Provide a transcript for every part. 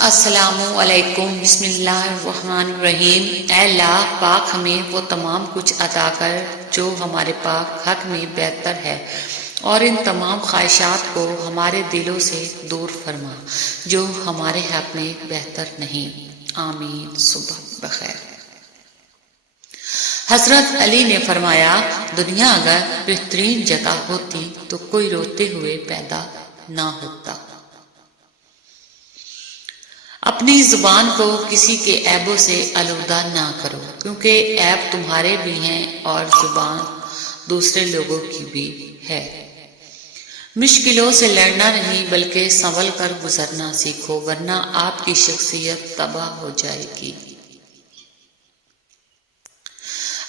السلام علیکم، بسم اللہ الرحمن الرحیم۔ اے اللہ پاک ہمیں وہ تمام کچھ عطا کر جو ہمارے پاک حق میں بہتر ہے، اور ان تمام خواہشات کو ہمارے دلوں سے دور فرما جو ہمارے حق میں بہتر نہیں۔ آمین۔ صبح بخیر۔ حضرت علی نے فرمایا، دنیا اگر بہترین جگہ ہوتی تو کوئی روتے ہوئے پیدا نہ ہوتا۔ اپنی زبان کو کسی کے عیبوں سے آلودہ نہ کرو، کیونکہ عیب تمہارے بھی ہیں اور زبان دوسرے لوگوں کی بھی ہے۔ مشکلوں سے لڑنا نہیں بلکہ سنبھل کر گزرنا سیکھو، ورنہ آپ کی شخصیت تباہ ہو جائے گی۔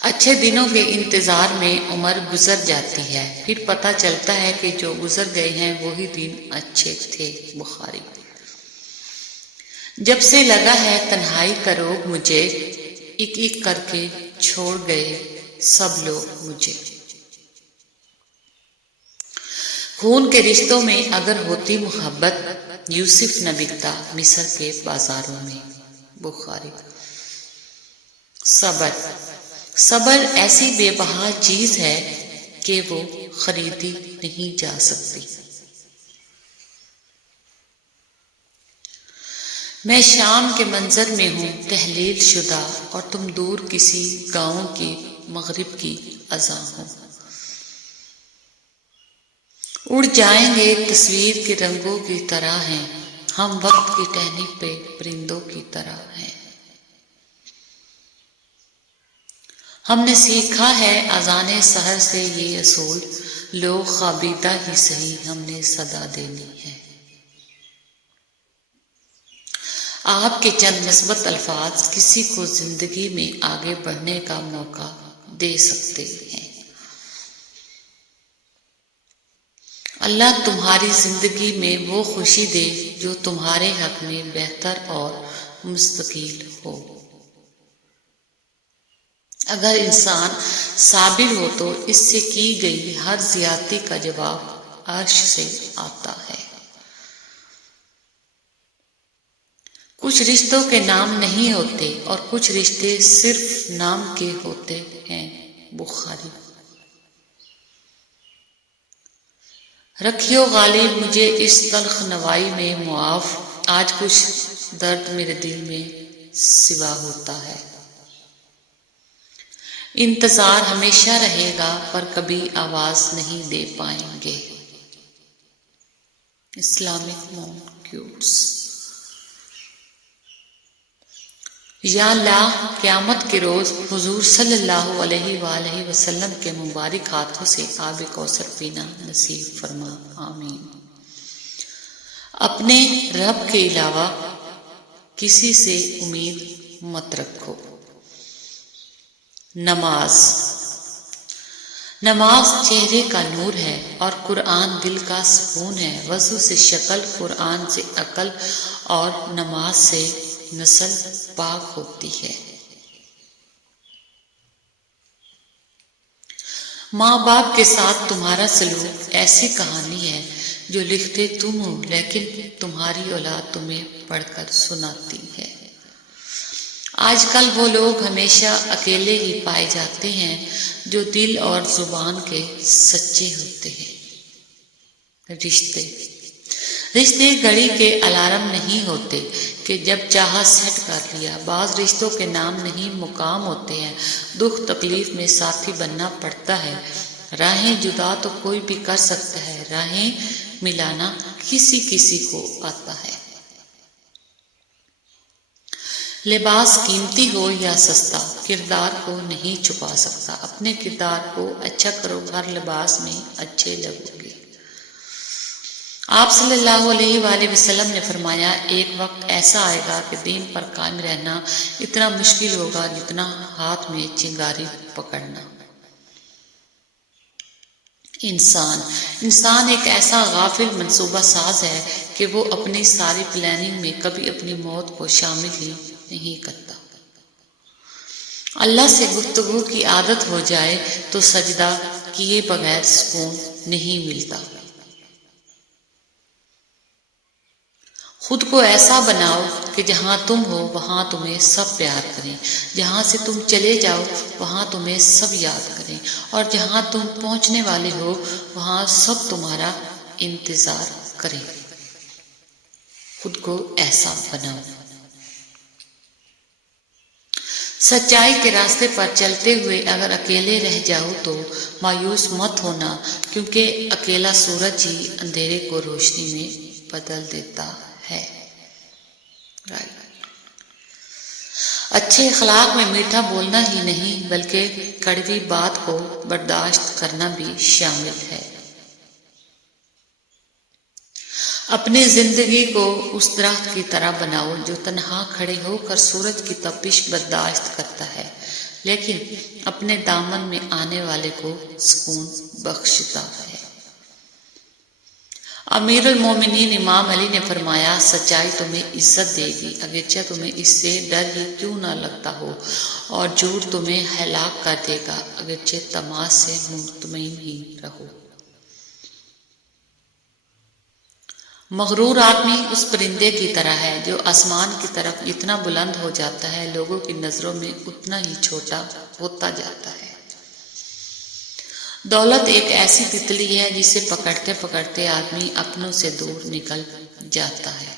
اچھے دنوں کے انتظار میں عمر گزر جاتی ہے، پھر پتہ چلتا ہے کہ جو گزر گئے ہیں وہی دن اچھے تھے۔ بخاری۔ جب سے لگا ہے تنہائی کا روگ مجھے، ایک ایک کر کے چھوڑ گئے سب لوگ مجھے۔ خون کے رشتوں میں اگر ہوتی محبت، یوسف نہ بکتا مصر کے بازاروں میں۔ بخاری۔ صبر ایسی بے بہا چیز ہے کہ وہ خریدی نہیں جا سکتی۔ میں شام کے منظر میں ہوں تحلیل شدہ، اور تم دور کسی گاؤں کی مغرب کی اذاں ہو۔ اڑ جائیں گے تصویر کے رنگوں کی طرح ہیں، ہم وقت کی ٹہنی پہ پرندوں کی طرح ہیں۔ ہم نے سیکھا ہے اذان سحر سے یہ اصول، لوگ خوابیدہ ہی سہی ہم نے صدا دینی ہے۔ آپ کے چند مثبت الفاظ کسی کو زندگی میں آگے بڑھنے کا موقع دے سکتے ہیں۔ اللہ تمہاری زندگی میں وہ خوشی دے جو تمہارے حق میں بہتر اور مستقل ہو۔ اگر انسان صابر ہو تو اس سے کی گئی ہر زیادتی کا جواب عرش سے آتا ہے۔ کچھ رشتوں کے نام نہیں ہوتے اور کچھ رشتے صرف نام کے ہوتے ہیں۔ بخاری۔ رکھیو غالب مجھے اس تلخ نوائی میں معاف، آج کچھ درد میرے دل میں سوا ہوتا ہے۔ انتظار ہمیشہ رہے گا پر کبھی آواز نہیں دے پائیں گے۔ اسلامک مونک کیوٹس۔ یا اللہ قیامت کے روز حضور صلی اللہ علیہ وآلہ وسلم کے مبارک ہاتھوں سے آب کوثر پینا نصیب فرما۔ آمین۔ اپنے رب کے علاوہ کسی سے امید مت رکھو۔ نماز چہرے کا نور ہے اور قرآن دل کا سکون ہے۔ وضو سے شکل، قرآن سے عقل اور نماز سے نسل پاک ہوتی ہے۔ ماں باپ کے ساتھ تمہارا سلوک ایسی کہانی ہے جو لکھتے تم ہو لیکن تمہاری اولاد تمہیں پڑھ کر سناتی ہے۔ آج کل وہ لوگ ہمیشہ اکیلے ہی پائے جاتے ہیں جو دل اور زبان کے سچے ہوتے ہیں۔ رشتے گھڑی کے الارم نہیں ہوتے کہ جب چاہا سیٹ کر لیا۔ بعض رشتوں کے نام نہیں مقام ہوتے ہیں، دکھ تکلیف میں ساتھی بننا پڑتا ہے۔ راہیں جدا تو کوئی بھی کر سکتا ہے، راہیں ملانا کسی کسی کو آتا ہے۔ لباس قیمتی ہو یا سستا کردار کو نہیں چھپا سکتا۔ اپنے کردار کو اچھا کرو، ہر لباس میں اچھے لگو گے۔ آپ صلی اللہ علیہ وآلہ وسلم نے فرمایا، ایک وقت ایسا آئے گا کہ دین پر قائم رہنا اتنا مشکل ہوگا جتنا ہاتھ میں چنگاری پکڑنا۔ انسان ایک ایسا غافل منصوبہ ساز ہے کہ وہ اپنی ساری پلاننگ میں کبھی اپنی موت کو شامل ہی نہیں کرتا۔ اللہ سے گفتگو کی عادت ہو جائے تو سجدہ کیے بغیر سکون نہیں ملتا۔ خود کو ایسا بناؤ کہ جہاں تم ہو وہاں تمہیں سب پیار کریں، جہاں سے تم چلے جاؤ وہاں تمہیں سب یاد کریں، اور جہاں تم پہنچنے والے ہو وہاں سب تمہارا انتظار کریں۔ خود کو ایسا بناؤ۔ سچائی کے راستے پر چلتے ہوئے اگر اکیلے رہ جاؤ تو مایوس مت ہونا، کیونکہ اکیلا سورج ہی اندھیرے کو روشنی میں بدل دیتا ہے۔ اچھے اخلاق میں میٹھا بولنا ہی نہیں بلکہ کڑوی بات کو برداشت کرنا بھی شامل ہے۔ اپنی زندگی کو اس درخت کی طرح بناؤ جو تنہا کھڑے ہو کر سورج کی تپش برداشت کرتا ہے، لیکن اپنے دامن میں آنے والے کو سکون بخشتا ہے۔ امیر المومنین امام علی نے فرمایا، سچائی تمہیں عزت دے گی اگرچہ تمہیں اس سے ڈر ہی کیوں نہ لگتا ہو، اور جھوٹ تمہیں ہلاک کر دے گا اگرچہ تماش سے مطمئن ہی رہو۔ مغرور آدمی اس پرندے کی طرح ہے جو آسمان کی طرف اتنا بلند ہو جاتا ہے، لوگوں کی نظروں میں اتنا ہی چھوٹا ہوتا جاتا ہے۔ دولت ایک ایسی تتلی ہے جسے پکڑتے پکڑتے آدمی اپنوں سے دور نکل جاتا ہے۔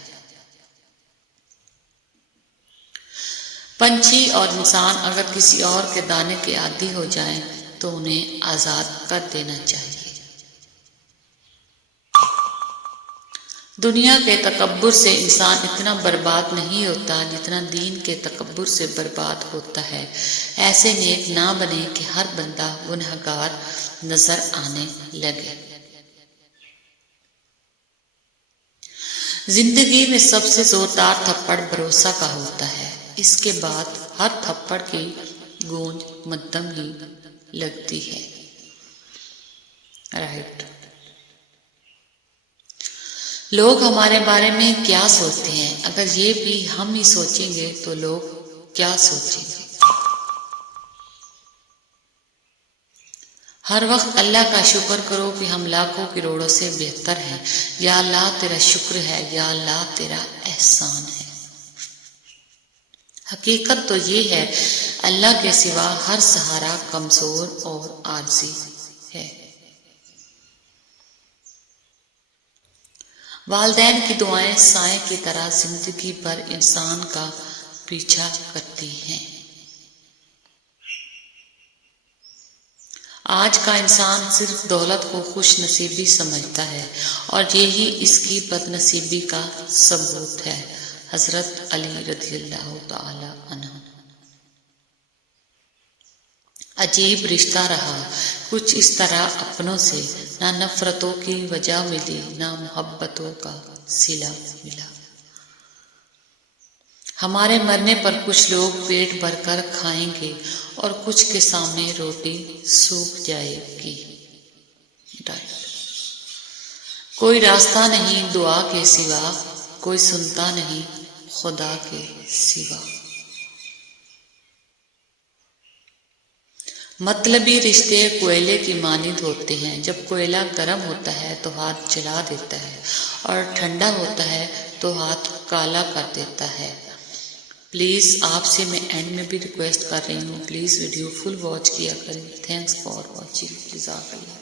پنچھی اور انسان اگر کسی اور کے دانے کے عادی ہو جائیں تو انہیں آزاد کر دینا چاہیے۔ دنیا کے تکبر سے انسان اتنا برباد نہیں ہوتا جتنا دین کے تکبر سے برباد ہوتا ہے۔ ایسے نیک نہ بنے کہ ہر بندہ گنہگار نظر آنے لگے۔ زندگی میں سب سے زوردار تھپڑ بھروسہ کا ہوتا ہے، اس کے بعد ہر تھپڑ کی گونج مدھم ہی لگتی ہے۔ لوگ ہمارے بارے میں کیا سوچتے ہیں؟ اگر یہ بھی ہم ہی سوچیں گے تو لوگ کیا سوچیں گے؟ ہر وقت اللہ کا شکر کرو کہ ہم لاکھوں کروڑوں سے بہتر ہیں۔ یا اللہ تیرا شکر ہے، یا اللہ تیرا احسان ہے۔ حقیقت تو یہ ہے اللہ کے سوا ہر سہارا کمزور اور عاجزی ہے۔ والدین کی دعائیں سائے کی طرح زندگی بھر انسان کا پیچھا کرتی ہیں۔ آج کا انسان صرف دولت کو خوش نصیبی سمجھتا ہے اور یہی اس کی بد نصیبی کا ثبوت ہے۔ حضرت علی رضی اللہ تعالی عنہ۔ عجیب رشتہ رہا کچھ اس طرح اپنوں سے، نہ نفرتوں کی وجہ ملی نہ محبتوں کا صلہ ملا۔ ہمارے مرنے پر کچھ لوگ پیٹ بھر کر کھائیں گے اور کچھ کے سامنے روٹی سوکھ جائے گی۔ کوئی راستہ نہیں دعا کے سوا، کوئی سنتا نہیں خدا کے سوا۔ مطلبی رشتے کوئلے کی مانند ہوتے ہیں، جب کوئلہ گرم ہوتا ہے تو ہاتھ جلا دیتا ہے اور ٹھنڈا ہوتا ہے تو ہاتھ کالا کر دیتا ہے۔ پلیز آپ سے میں اینڈ میں بھی ریکویسٹ کر رہی ہوں، پلیز ویڈیو فل واچ کیا کریں۔ Thanks for watching. جزاک اللہ۔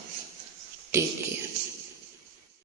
Take care.